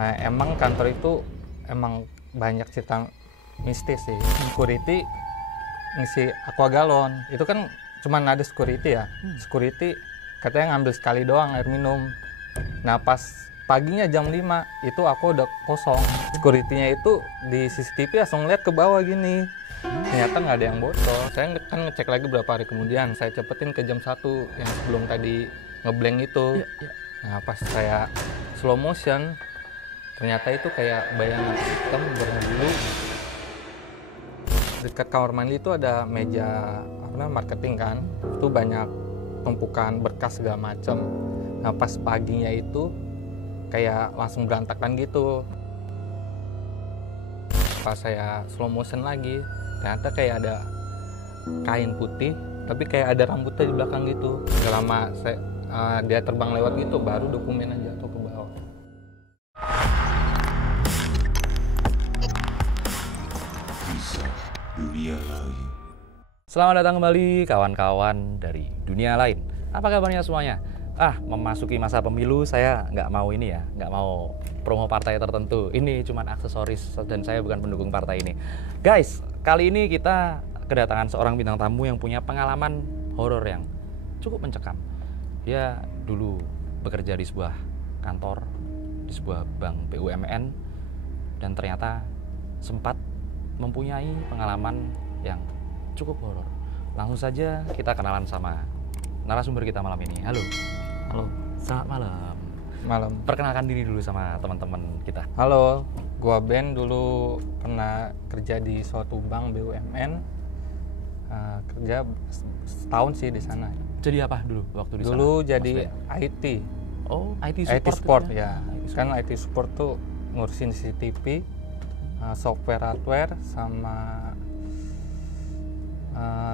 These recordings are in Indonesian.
Emang kantor itu emang banyak cerita mistis sih. Security ngisi aqua galon itu kan cuman ada security ya. Security katanya ngambil sekali doang air minum. Nah pas paginya jam 5 itu aku udah kosong. Security-nya itu di CCTV langsung lihat ke bawah gini. Ternyata nggak ada yang bocor. Saya kan ngecek lagi berapa hari kemudian. Saya cepetin ke jam 1 yang sebelum tadi ngeblank itu. Nah pas saya slow motion, ternyata itu kayak bayangan hitam berbulu. Dekat kamar mandi itu ada meja marketing kan. Itu banyak tumpukan berkas segala macam. Nah pas paginya itu kayak langsung berantakan gitu. Pas saya slow motion lagi, ternyata kayak ada kain putih tapi kayak ada rambutnya di belakang gitu. Gak lama dia terbang lewat gitu, baru dokumennya jatuh ke bawah. Dunia lain. Selamat datang kembali kawan-kawan dari dunia lain. Apa kabarnya semuanya? Memasuki masa pemilu saya nggak mau promo partai tertentu. Ini cuma aksesoris dan saya bukan pendukung partai ini. Guys, kali ini kita kedatangan seorang bintang tamu yang punya pengalaman horor yang cukup mencekam. Dia dulu bekerja di sebuah kantor, di sebuah bank BUMN, dan ternyata sempat mempunyai pengalaman yang cukup horor. Langsung saja kita kenalan sama narasumber kita malam ini. Halo, selamat malam. Malam. Perkenalkan diri dulu sama teman-teman kita. Halo, gua Ben, dulu pernah kerja di suatu bank BUMN. Kerja setahun sih di sana. Jadi apa dulu waktu di sana? Dulu jadi IT. Oh, IT support. IT support gitu ya. Kan IT support tuh ngurusin CCTV, software, hardware,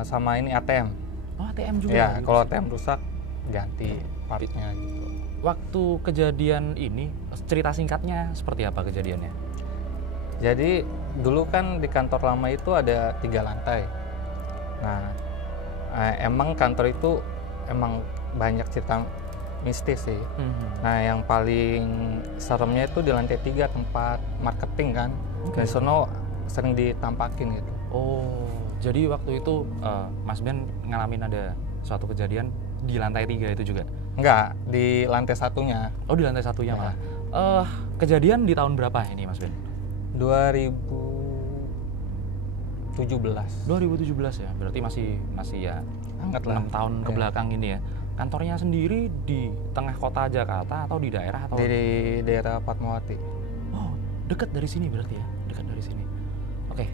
sama ini ATM. Oh, ATM juga. Ya, kalau ATM rusak ganti partnya gitu. Waktu kejadian ini, cerita singkatnya seperti apa kejadiannya? Jadi dulu kan di kantor lama itu ada 3 lantai. Nah, emang kantor itu emang banyak cerita mistis sih. Nah, yang paling seremnya itu di lantai 3 tempat marketing kan. Dan sono sering ditampakin gitu. Oh, jadi waktu itu Mas Ben ngalamin ada suatu kejadian di lantai 3 itu juga? Enggak, di lantai satunya. Oh, di lantai satunya malah. Kejadian di tahun berapa ini Mas Ben? 2017 ya, berarti masih ya Anget 6 lah. tahun ke belakang ini ya. Kantornya sendiri di tengah kota Jakarta atau di daerah atau? Di daerah Fatmawati. Oh, dekat dari sini berarti ya, dekat dari sini. Oke,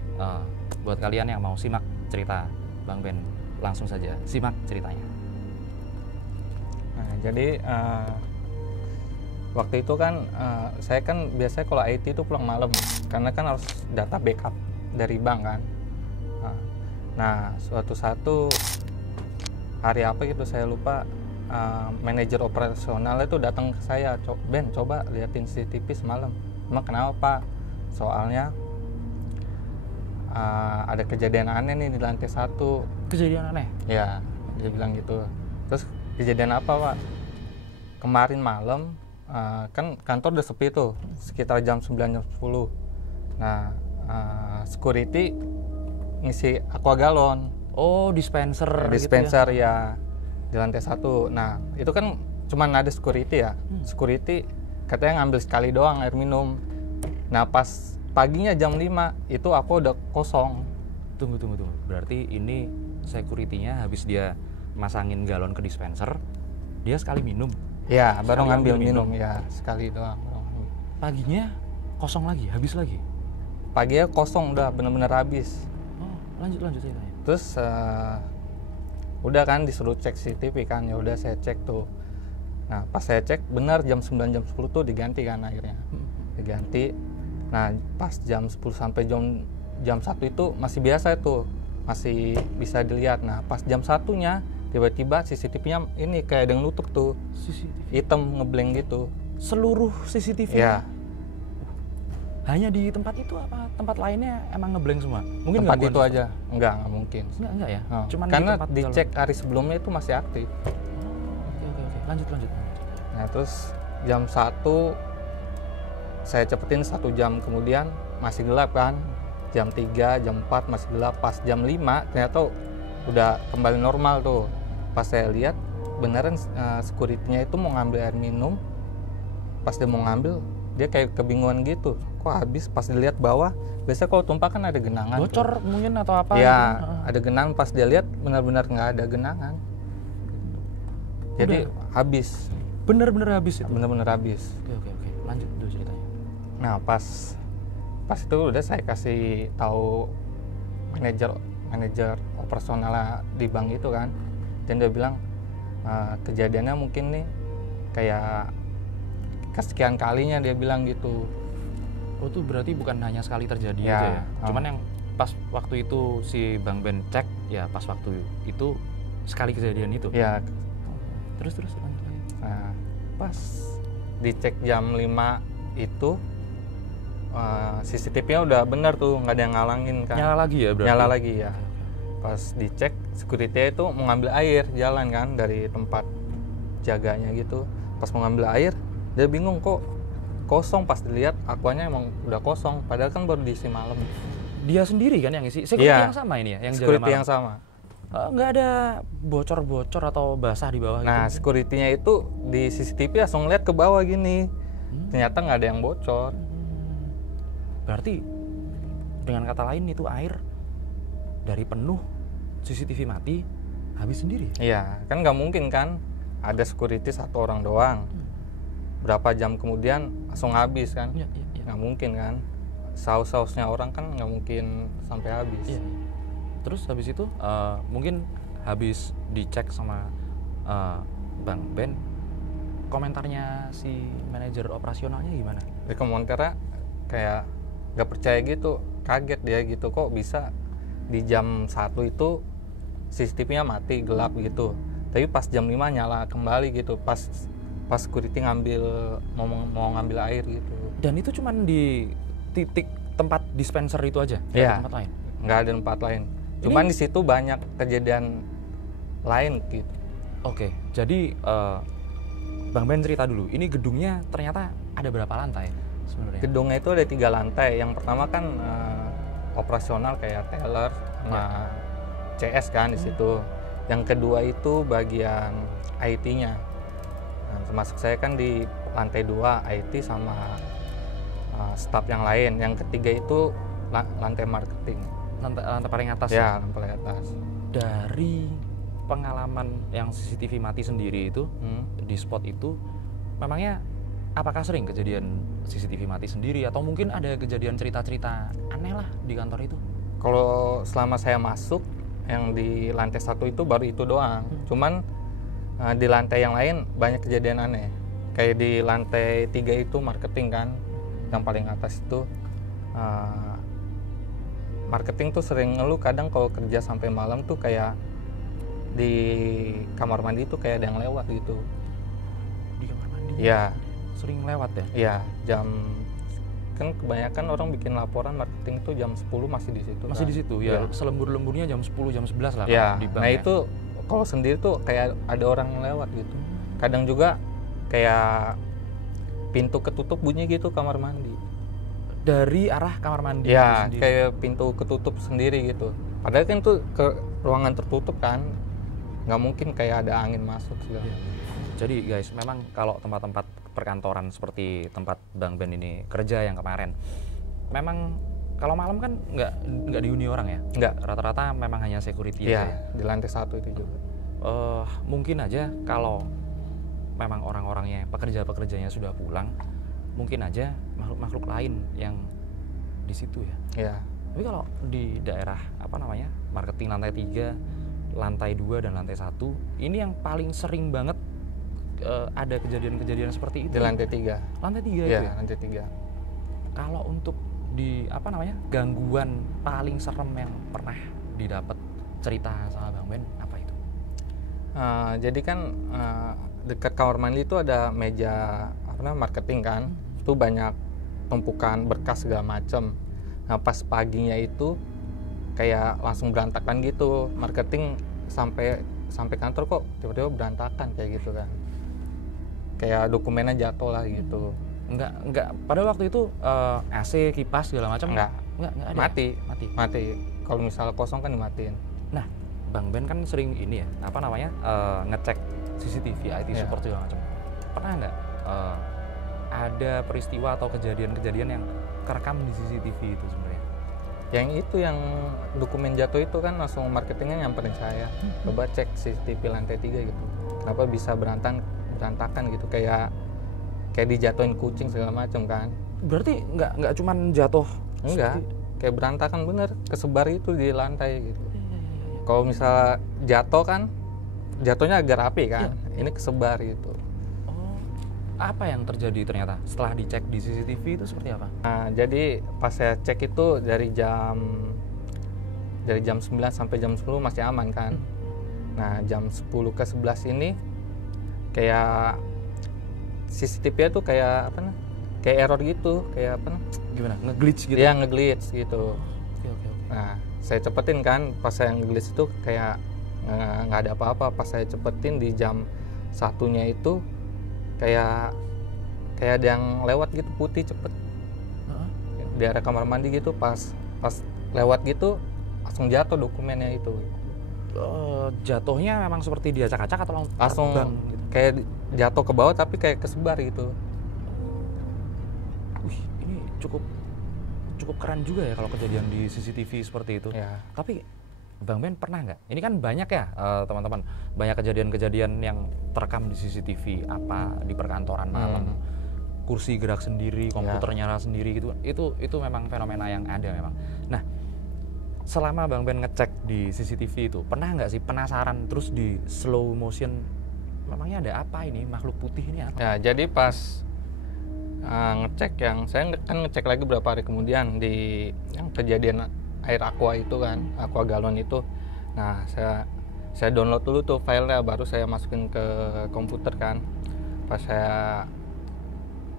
buat kalian yang mau simak cerita Bang Ben, langsung saja simak ceritanya. Nah, jadi waktu itu kan saya kan biasanya kalau IT itu pulang malam karena kan harus data backup dari bank kan. Nah, suatu hari apa gitu saya lupa, manajer operasional itu datang ke saya, Ben coba liatin CCTV semalam. Emang kenapa Pak? Soalnya ada kejadian aneh nih di lantai 1. Kejadian aneh? Ya, dia bilang gitu. Terus kejadian apa Pak? Kemarin malam kan kantor udah sepi tuh, sekitar jam 9 jam 10. Nah, security ngisi aqua galon. Oh, dispenser gitu Ya, di lantai 1. Nah, itu kan cuman ada security ya. Security katanya ngambil sekali doang air minum. Nah, pas paginya jam 5 itu aku udah kosong. Tunggu. Berarti ini security-nya habis dia masangin galon ke dispenser, dia sekali minum. Ya, baru Sekali ngambil ambil minum ya, sekali doang. Paginya kosong lagi, habis lagi. Paginya kosong udah bener-bener habis. Oh, lanjut ceritanya. Terus udah kan disuruh cek CCTV kan, ya udah saya cek tuh. Nah, pas saya cek benar jam 9 jam 10 tuh diganti kan akhirnya. Diganti. Nah, pas jam 10 sampai jam 1 itu masih biasa itu. Masih bisa dilihat. Nah, pas jam 1-nya tiba-tiba CCTV-nya ini kayak ada yang nutup tuh. CCTV Hitam ngeblank gitu. seluruh CCTV Ya. Hanya di tempat itu apa tempat lainnya emang ngeblank semua? Mungkin Tempat gangguan itu aja. Enggak mungkin. Enggak ya. Oh, Cuman karena di tempat dicek hari sebelumnya itu masih aktif. Oke. Lanjut. Nah, terus jam 1 saya cepetin 1 jam kemudian masih gelap kan, jam 3, jam 4 masih gelap, pas jam 5 ternyata udah kembali normal tuh. Pas saya lihat beneran security-nya itu mau ngambil air minum, pas dia mau ngambil dia kayak kebingungan gitu, kok habis. Pas dilihat bawah, biasanya kalau tumpah kan ada genangan Bocor tuh. mungkin atau apa Ya gitu. ada genangan, pas dia lihat benar-benar nggak ada genangan, jadi habis, Bener-bener habis itu. bener-bener habis. Oke. Lanjut dulu ceritanya. Nah pas itu udah saya kasih tahu manajer operasional di bank itu kan, dan dia bilang kejadiannya mungkin nih kayak kesekian kalinya, dia bilang gitu. Oh itu berarti bukan hanya sekali terjadi Ya, aja ya? Cuman yang pas waktu itu si Bang Ben cek, ya pas waktu itu sekali kejadian itu? Ya, Terus lanjut lagi. nah, pas dicek jam 5 itu CCTV-nya udah bener tuh, nggak ada yang ngalangin kan. Nyala lagi ya berarti? Nyala lagi ya. Pas dicek, security itu mau ngambil air jalan kan dari tempat jaganya gitu. Pas mau ngambil air, dia bingung kok kosong. Pas dilihat aquanya emang udah kosong, padahal kan baru diisi malam. Dia sendiri kan yang isi? Security Iya, yang sama ini ya? Yang jaga security malam? yang sama. Nggak ada bocor-bocor atau basah di bawah Nah, gitu? security-nya itu di CCTV langsung lihat ke bawah gini. Ternyata nggak ada yang bocor. Berarti dengan kata lain itu air dari penuh, CCTV mati, habis sendiri? Iya, kan nggak mungkin kan ada security 1 orang doang. Berapa jam kemudian langsung habis kan? Iya. Nggak mungkin kan. Saus-sausnya orang kan nggak mungkin sampai habis. Iya. Terus habis itu mungkin habis dicek sama Bang Ben, komentarnya si manajer operasionalnya gimana? Di komentarnya kayak nggak percaya gitu, kaget dia gitu, kok bisa di jam 1 itu CCTV-nya mati gelap gitu, tapi pas jam 5 nyala kembali gitu, pas security mau ngambil air gitu. Dan itu cuman di titik tempat dispenser itu aja? Nggak Iya. ada tempat lain? Nggak ada tempat lain. Cuman di situ banyak kejadian lain gitu. Oke, jadi Bang Ben cerita dulu, ini gedungnya ternyata ada berapa lantai sebenarnya? Gedungnya itu ada 3 lantai. Yang pertama kan operasional kayak teller sama CS kan di situ. Yang kedua itu bagian IT-nya. Nah, termasuk saya kan di lantai 2 IT sama staff yang lain. Yang ketiga itu lantai marketing. Lantai paling atas Ya, lantai paling atas. Dari pengalaman yang CCTV mati sendiri itu di spot itu, memangnya apakah sering kejadian CCTV mati sendiri atau mungkin ada kejadian cerita-cerita aneh lah di kantor itu? Kalau selama saya masuk yang di lantai 1 itu baru itu doang. Cuman di lantai yang lain banyak kejadian aneh. Kayak di lantai 3 itu marketing kan, yang paling atas itu marketing tuh sering ngeluh kadang kalau kerja sampai malam tuh kayak di kamar mandi tuh kayak ada yang lewat gitu. Di kamar mandi? Iya. Sering lewat ya? Iya, kan kebanyakan orang bikin laporan marketing tuh jam 10 masih di situ. Masih kan? di situ ya. Selembur-lemburnya jam 10, jam 11 lah Ya, kalau di bank. nah ya. itu kalau sendiri tuh kayak ada orang yang lewat gitu. Kadang juga kayak pintu ketutup bunyi gitu kamar mandi. Dari arah kamar mandi itu Ya, sendiri. kayak pintu ketutup sendiri gitu. Padahal kan tuh ke ruangan tertutup kan, nggak mungkin kayak ada angin masuk segala. Jadi guys, memang kalau tempat-tempat perkantoran seperti tempat Bang Ben ini kerja yang kemarin, memang kalau malam kan nggak dihuni orang ya? Nggak. Rata-rata memang hanya security aja Iya, ya? di lantai 1 itu juga. Mungkin aja kalau memang orang-orangnya, pekerja-pekerjanya sudah pulang, mungkin aja makhluk-makhluk lain yang di situ ya. Iya. Tapi kalau di daerah marketing lantai 3, lantai 2 dan lantai 1, ini yang paling sering banget ada kejadian-kejadian seperti itu. Di lantai 3. Lantai 3 Iya, itu ya. lantai 3. Kalau untuk di gangguan paling serem yang pernah didapat cerita sama Bang Ben, apa itu? Jadi kan dekat kamar mandi itu ada meja marketing kan, itu banyak tumpukan berkas segala macem. Nah pas paginya itu kayak langsung berantakan gitu, marketing sampai kantor kok tiba-tiba berantakan kayak gitu kan, kayak dokumennya jatuh lah gitu. Enggak. Pada waktu itu AC, kipas segala macam Enggak ada. mati. Kalau misalnya kosong kan dimatiin. Nah, Bang Ben kan sering ini ya, apa namanya, ngecek CCTV, IT support segala macam. Pernah nggak ada peristiwa atau kejadian-kejadian yang kerekam di CCTV itu sebenarnya? Yang itu yang dokumen jatuh itu kan langsung marketingnya nyamperin saya. Coba cek CCTV lantai 3 gitu. Kenapa bisa berantakan gitu, kayak dijatuhin kucing segala macam kan. Berarti nggak cuman jatuh? Enggak, kayak berantakan bener, kesebar itu di lantai gitu. Kalau misalnya jatuh kan, jatuhnya agak rapi kan, ini kesebar gitu. Oh, apa yang terjadi ternyata setelah dicek di CCTV itu seperti apa? Nah, jadi pas saya cek itu dari jam 9 sampai jam 10 masih aman kan. Nah, jam 10 ke 11 ini kayak CCTV-nya tuh kayak apa nih? Kayak error gitu, kayak apa nih? Gimana? Nge-glitch gitu? Iya, nge-glitch gitu. Oke. Nah, saya cepetin kan, pas saya nge-glitch itu kayak nggak ada apa-apa. Pas saya cepetin di jam satunya itu kayak ada yang lewat gitu putih cepet. Di area kamar mandi gitu, pas lewat gitu langsung jatuh dokumennya itu. Jatuhnya memang seperti diacak-acak atau Langsung terbang gitu? Kayak jatuh ke bawah tapi kayak kesebar gitu. Wih, ini cukup keren juga ya kalau kejadian di CCTV seperti itu. Ya. Tapi Bang Ben pernah nggak? Ini kan banyak ya teman-teman, banyak kejadian-kejadian yang terekam di CCTV, apa di perkantoran malam, kursi gerak sendiri, komputer nyala sendiri gitu. Itu memang fenomena yang ada memang. Nah, selama Bang Ben ngecek di CCTV itu, pernah nggak sih penasaran terus di slow motion, memangnya ada apa ini, makhluk putih ini apa? Ya, jadi pas ngecek, yang saya kan ngecek lagi berapa hari kemudian di yang kejadian air aqua itu kan, aqua galon itu. Nah, saya download dulu tuh filenya, baru saya masukin ke komputer kan. Pas saya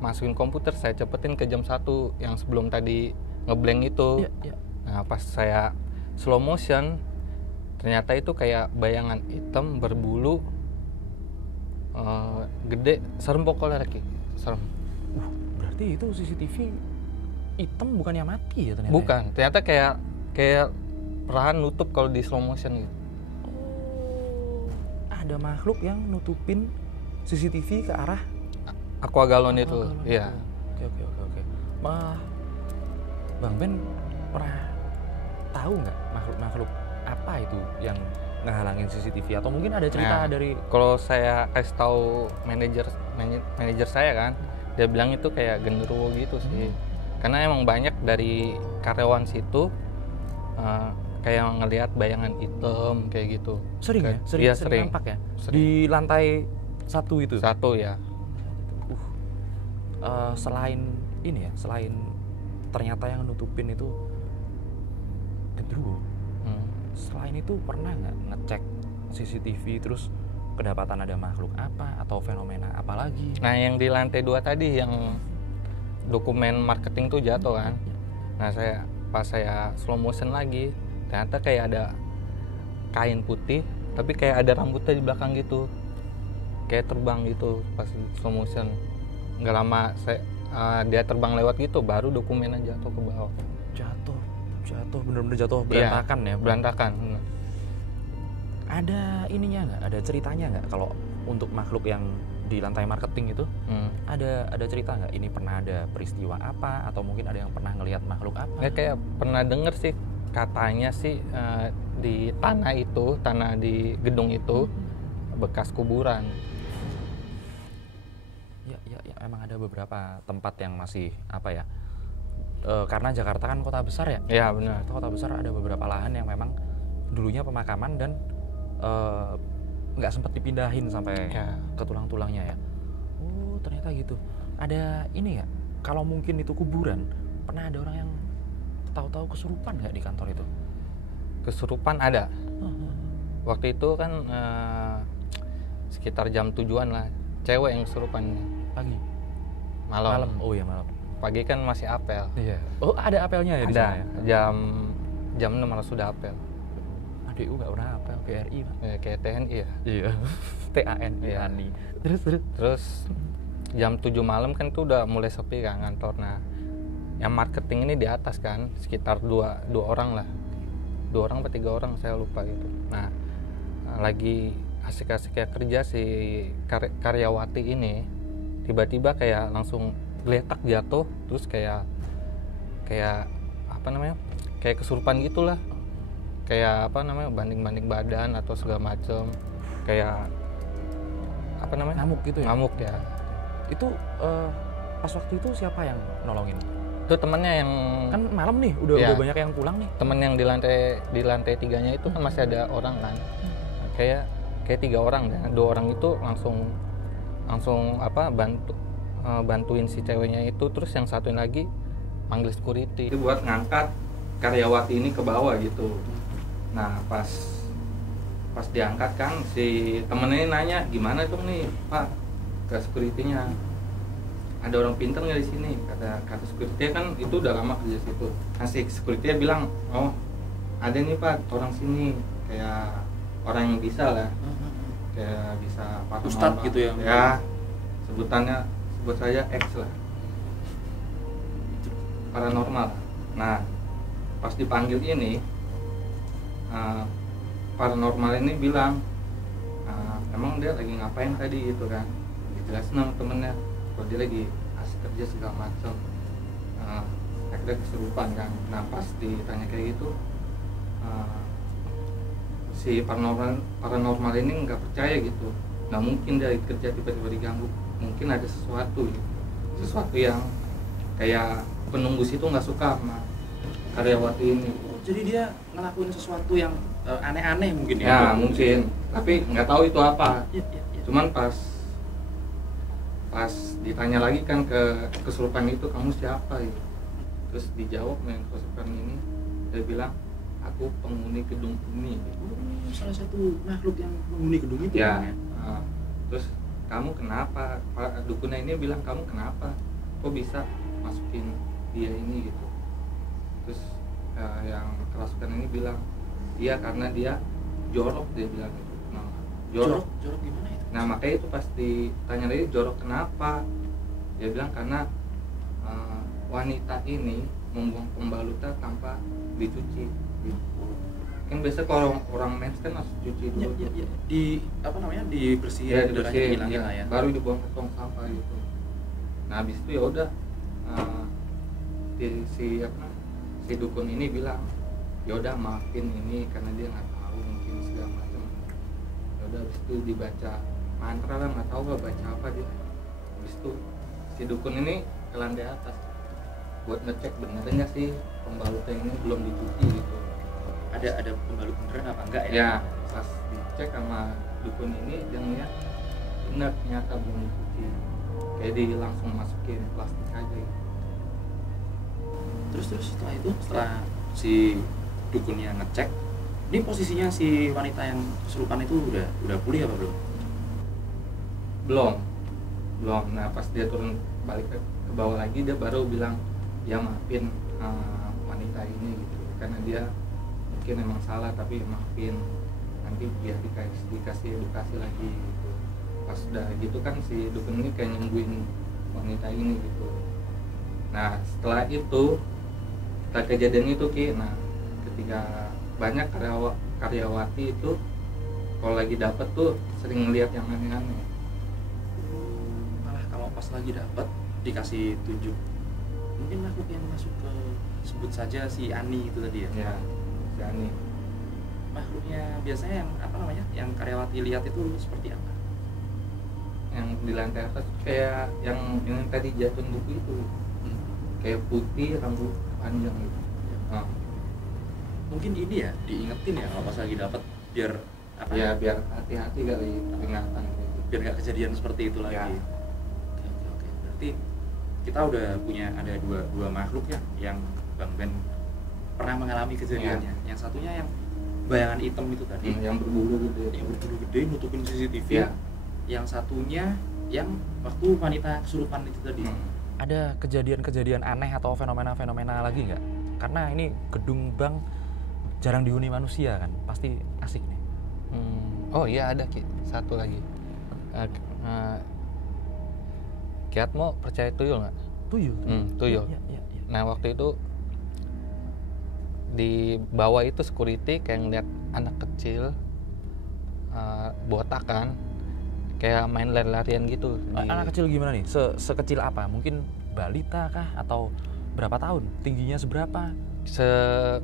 masukin komputer, saya cepetin ke jam 1 yang sebelum tadi ngeblank itu. Iya. Nah, pas saya slow motion, ternyata itu kayak bayangan hitam berbulu, gede, serem pokoknya lagi, serem. Berarti itu CCTV hitam bukannya mati ya ternyata? Bukan, ternyata kayak perlahan nutup kalau di slow motion gitu. Oh, ada makhluk yang nutupin CCTV ke arah Aqua galon itu, iya. Oke. Bang Ben pernah tahu nggak makhluk apa itu yang ngehalangin CCTV, atau mungkin ada cerita dari? Kalau saya kasih tahu manajer saya kan, dia bilang itu kayak genderuwo gitu sih. Karena emang banyak dari karyawan situ kayak ngelihat bayangan hitam kayak gitu. Sering nampak ya? Sering. Di lantai 1 itu? 1 ya. Selain ini ya, selain ternyata yang nutupin itu genderuwo, selain itu pernah nggak ngecek CCTV terus kedapatan ada makhluk apa atau fenomena apa lagi? Nah, yang di lantai 2 tadi yang dokumen marketing tuh jatuh kan. Nah, pas saya slow motion lagi, ternyata kayak ada kain putih tapi kayak ada rambutnya di belakang gitu, kayak terbang gitu. Pas slow motion nggak lama dia terbang lewat gitu, baru dokumennya jatuh ke bawah. Jatuh bener-bener jatuh berantakan ya? Berantakan. Ada ininya nggak? Ada ceritanya nggak kalau untuk makhluk yang di lantai marketing itu? Ada cerita nggak? Ini pernah ada peristiwa apa? Atau mungkin ada yang pernah ngelihat makhluk apa? Nggak, kayak pernah denger sih, katanya sih di tanah di gedung itu bekas kuburan. Ya, emang ada beberapa tempat yang masih apa ya? Karena Jakarta kan kota besar ya? Iya, benar. Kota besar, ada beberapa lahan yang memang dulunya pemakaman dan nggak sempat dipindahin sampai ke tulang-tulangnya ya. Oh, ternyata gitu. Ada ini ya, kalau mungkin itu kuburan, pernah ada orang yang tahu-tahu kesurupan nggak di kantor itu? Kesurupan ada. Waktu itu kan sekitar jam 7-an lah, cewek yang kesurupan. Pagi? Malam. Oh iya, malam. Pagi kan masih apel. Iya. Oh, ada apelnya ya? Ada. Di sana ya? Jam 6 malah sudah apel. ADU nggak pernah apel, BRI Pak. Kayak TNI ya. Iya. TAN, Iya. TANI. Terus Terus jam 7 malam kan tuh udah mulai sepi kan kantor. Nah, yang marketing ini di atas kan sekitar dua orang lah, 2 orang atau 3 orang saya lupa gitu. Nah, lagi asik-asiknya kerja si karyawati ini tiba-tiba kayak langsung geletak jatuh, terus kayak apa namanya, kayak kesurupan gitulah, kayak apa namanya, banding badan atau segala macem, kayak apa namanya, Ngamuk gitu ya? ngamuk ya. Itu pas waktu itu siapa yang nolongin? Itu temennya yang Kan malam nih, udah Ya. banyak yang pulang nih. temen yang di lantai 3-nya itu kan masih ada orang kan. Nah, kayak 3 orang ya. 2 orang itu langsung apa bantuin si ceweknya itu, terus yang satuin lagi manggil security itu buat ngangkat karyawati ini ke bawah gitu. Nah, pas diangkat kan si temennya ini nanya, gimana tuh nih Pak, ke security-nya, ada orang pintar nggak di sini? Kata security kan itu udah lama kerja situ. Nah, si security bilang, oh ada nih Pak orang sini, kayak orang yang bisa lah, kayak bisa paranormal. Ustadz gitu ya? Ya, sebut saja X lah, paranormal. Nah, pas dipanggil ini paranormal ini bilang, emang dia lagi ngapain tadi gitu kan, dijelasin sama temennya kalau dia lagi asik kerja segala macam, akhirnya kesurupan kan. Nah, pas ditanya kayak gitu, si paranormal ini nggak percaya gitu, nggak mungkin dia kerja tiba-tiba diganggu, mungkin ada sesuatu gitu, sesuatu yang kayak penunggu situ nggak suka sama karyawati ini. Jadi dia ngelakuin sesuatu yang aneh-aneh mungkin ya? Ya mungkin, tapi nggak tahu itu apa. Ya. Cuman pas ditanya lagi kan ke kesurupan itu, kamu siapa gitu. Terus dijawab yang kesurupan ini, dia bilang, aku penghuni gedung ini. Salah satu makhluk yang menghuni gedung itu Ya. kan, Terus kamu kenapa? Pak dukunnya ini bilang, kamu kenapa? Kok bisa masukin dia ini gitu? Terus yang kerasukan ini bilang, iya karena dia jorok, dia bilang gitu. Nah, jorok gimana itu? Nah, makanya itu pas ditanya lagi, jorok kenapa? Dia bilang karena wanita ini membuang pembalutnya tanpa dicuci gitu. Kan biasa kalau orang mens kan harus cuci dulu. Ya. Di apa namanya, dibersihin, Ya, darahnya dibersihin, dihilangin lah ya. baru dibuang ke tong sampah gitu. Nah, habis itu ya udah, si dukun ini bilang, ya udah maafin ini karena dia nggak tahu mungkin segala macam. Ya udah, habis itu dibaca mantra lah, nggak tahu lah baca apa dia. Habis itu si dukun ini ke lantai atas buat ngecek bener nggak sih pembalutnya ini belum dicuci gitu. Ada pembalut beneran apa enggak ya? Ya, pas dicek sama dukun ini, dia ngeliat benar ternyata belum dicuci. Kayak dia langsung masukin plastik aja gitu. Terus setelah si dukunnya ngecek, ini posisinya si wanita yang kesurupan itu udah pulih apa belum? Belum. Nah, pas dia turun balik ke bawah lagi, dia baru bilang, ya maafin wanita ini gitu, karena dia mungkin emang salah, tapi maafin, nanti biar dikasih edukasi lagi gitu. Pas udah gitu kan si dukun ini kayak nyembuhin wanita ini gitu. Nah, setelah itu, setelah kejadian itu Ki, nah ketika banyak karyawati itu kalau lagi dapet tuh sering ngeliat yang aneh-aneh. Malah kalau pas lagi dapet dikasih tunjuk, mungkin makhluk yang masuk ke, sebut saja si Ani itu tadi ya? Ya, si Ani. Makhluknya biasanya yang apa namanya, yang karyawati lihat itu seperti apa? Yang di lantai atas kayak yang tadi jatuh buku itu, kayak putih, rambut panjang gitu. Nah, Mungkin ini ya diingetin ya kalau pas lagi dapet, biar apa ya biar hati-hati kali peringatan gitu. biar nggak kejadian seperti itu lagi. Ya. Oke. Berarti kita udah punya ada dua makhluk ya yang Bang Ben pernah mengalami kejadiannya. Yang satunya yang bayangan hitam itu tadi, Yang berbulu gitu. yang berbulu gede nutupin CCTV. Ya. Yang satunya yang waktu wanita kesurupan itu tadi. Ada kejadian-kejadian aneh atau fenomena-fenomena lagi nggak? Karena ini gedung bank jarang dihuni manusia kan, pasti asik nih. Oh iya ada Ki, satu lagi. Kiatmo percaya tuyul nggak? Tuyul. Tuyul. Iya. Nah waktu itu di bawah itu security kayak ngeliat anak kecil botak kan, kayak main lari-larian gitu. Anak kecil gimana nih? Sekecil apa? Mungkin balita kah atau berapa tahun? Tingginya seberapa? 2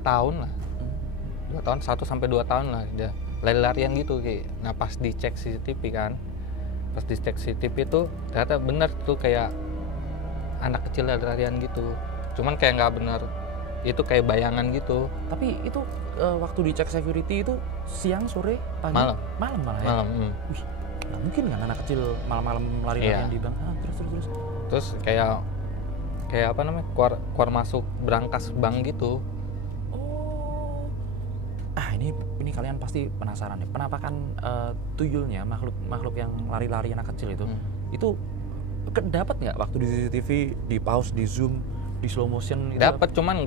tahun lah. 2 tahun, 1 sampai 2 tahun lah dia lari-larian gitu kayak. Nah pas dicek CCTV kan, pas dicek CCTV itu ternyata bener tuh kayak anak kecil lari-larian gitu, cuman kayak nggak bener, itu kayak bayangan gitu. Tapi itu waktu dicek security itu siang, sore, pagi? Malam Malah ya? malam. Wih, nggak mungkin kan anak kecil malam-malam lari-larian Iya. di bank. Terus kayak apa namanya, keluar masuk brankas bank gitu. Oh, ini kalian pasti penasaran ya. Penampakan tuyulnya, makhluk yang lari-lari anak kecil itu dapat nggak waktu di CCTV, di pause, di zoom, di slow motion? Dapat, cuman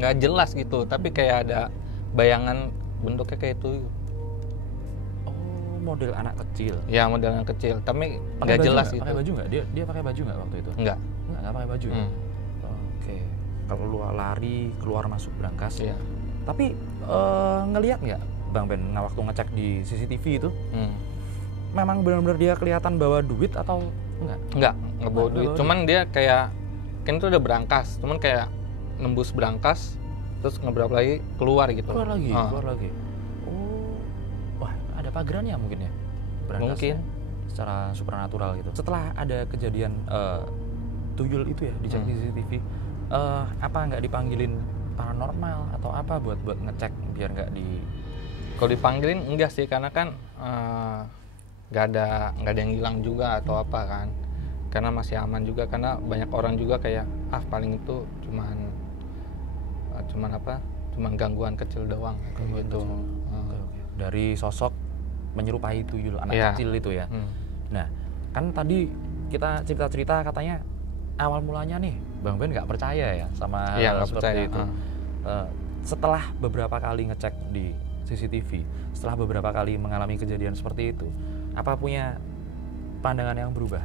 nggak jelas gitu, tapi kayak ada bayangan bentuknya kayak tuyul. Oh, model anak kecil. Ya model anak kecil, tapi Pakai nggak baju jelas nggak? gitu. Pakai baju nggak? Dia pakai baju nggak waktu itu? Nggak. Nggak pakai baju. Oke. Kalau lu lari keluar masuk brankas. Iya. Tapi ngelihat nggak Bang Ben waktu ngecek di CCTV itu? Memang benar-benar dia kelihatan bawa duit atau enggak? Nggak bawa duit. Cuman dia kayak kan itu udah berangkas, cuman kayak nembus berangkas terus ngeberapa lagi keluar gitu. Keluar lagi. Oh, wah ada pagerannya mungkin ya? Berangkasnya. Mungkin. Secara supranatural gitu. Setelah ada kejadian tuyul itu ya dicek di CCTV, apa nggak dipanggilin paranormal atau apa buat ngecek biar nggak di? Kalau dipanggilin enggak sih, karena kan nggak ada yang hilang juga atau apa kan, karena masih aman juga, karena banyak orang juga kayak paling itu cuman gangguan kecil doang kayak gitu. Oke. Dari sosok menyerupai tuyul anak kecil itu ya. Nah kan tadi kita cerita katanya awal mulanya nih Bang Ben nggak percaya ya sama hal seperti itu. Setelah beberapa kali ngecek di CCTV, setelah beberapa kali mengalami kejadian seperti itu, apa punya pandangan yang berubah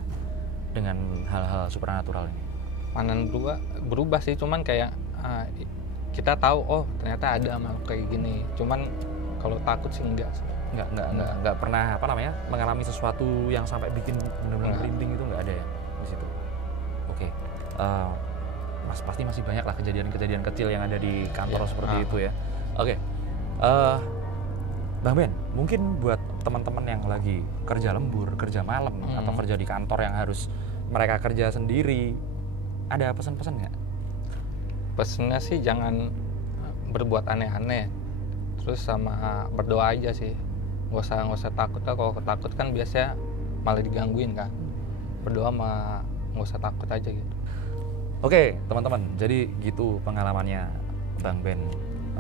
dengan hal-hal supranatural ini? Pandangan berubah sih, cuman kayak kita tahu ternyata ada makhluk kayak gini, cuman kalau takut sih enggak pernah mengalami sesuatu yang sampai bikin benar-benar merinding, itu nggak ada ya di situ. Oke. Pasti masih banyak lah kejadian-kejadian kecil yang ada di kantor seperti itu ya. Oke. Bang Ben, mungkin buat teman-teman yang lagi kerja lembur, kerja malam, atau kerja di kantor yang harus mereka kerja sendiri, ada pesan-pesan nggak? Pesannya sih jangan berbuat aneh-aneh, terus sama berdoa aja sih. Nggak usah takut lah. Kalau takut kan biasanya malah digangguin kan. Berdoa mah nggak usah takut aja gitu. Oke teman-teman, jadi gitu pengalamannya Bang Ben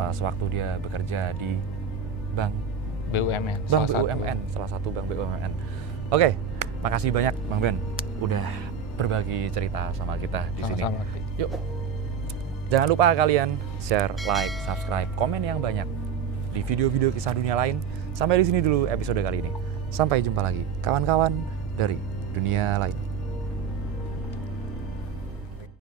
sewaktu dia bekerja di Bank BUMN. Salah satu Bank BUMN. Oke, makasih banyak Bang Ben udah berbagi cerita sama kita di sini. Yuk, jangan lupa kalian share, like, subscribe, komen yang banyak di video-video kisah dunia lain. Sampai di sini dulu episode kali ini. Sampai jumpa lagi kawan-kawan dari dunia lain.